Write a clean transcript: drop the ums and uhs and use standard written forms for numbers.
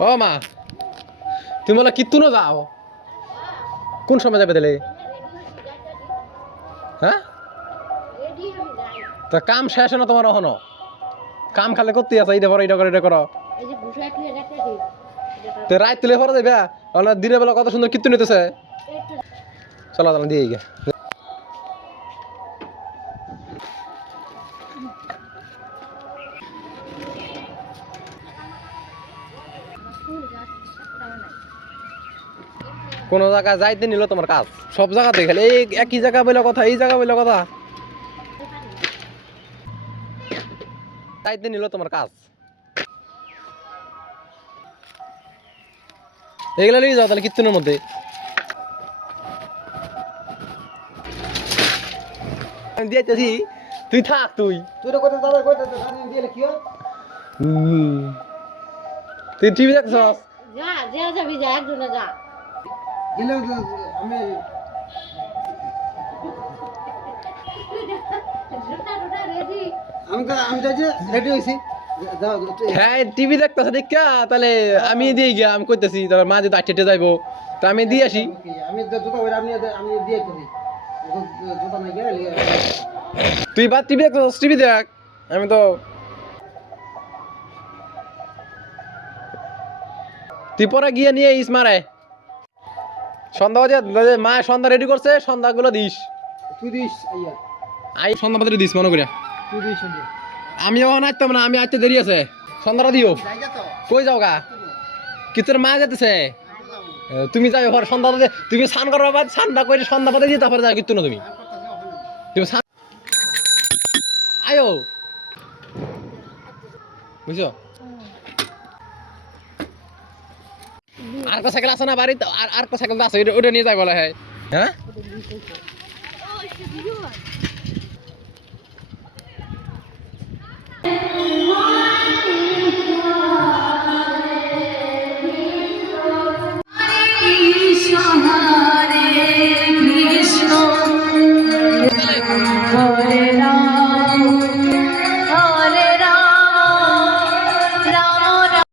ও মা তুমি বলে কিত্তুনো যাও কোন সময় যাবে তাহলে হ্যাঁ তা কাম শেষ না তোমার এখনো কাম খালে করতে আছে এইটা করো এইটা করো এটা করো তো রাত তুলে পরে যাবে দিনের বেলা কত সুন্দর কীর্তন নিতেছে চলো চলো দিয়ে গিয়ে কোন জায়গা যাইতে নিল তোমার কাজ সব জায়গাতে খালি এই একই জায়গা বলে কথা এই জায়গা বলে কথা যাইতে নিল তোমার কাজ এগুলা নিয়ে যাও তাহলে কীর্তনের মধ্যে দিয়েছি তুই থাক তুই তুই টিভি দেখছস হ্যাঁ টিভি দেখতেছে দেখা তাহলে আমি দিয়ে গিয়া আমি কইতেছি তাহলে মা যদি আটটে যাইবো তা আমি দিয়ে আসি তুই বা টিভি দেখছস টিভি দেখ আমি তো তুই পরে গিয়ে নিয়ে ইস মারে সন্ধ্যা বাজে মা সন্ধ্যা রেডি করছে সন্ধ্যাগুলো দিস তুই দিস আই সন্ধ্যা বাজে দিস মনে করিয়া আমিও নাচতাম না আমি আজকে দেরি আছে সন্ধ্যাটা দিও কই যাও গা কি তোর মা যেতেছে তুমি যাও এবার সন্ধ্যা তুমি স্নান করবা বাদ স্নানটা করে সন্ধ্যা বাদে দিয়ে তারপরে যাও কিন্তু না তুমি আয়ো বুঝছো আর একটা সাইকেল আছে না বাড়িতে আর একটা সাইকেল আছে ওটা নিয়ে যাই বলা হয় হ্যাঁ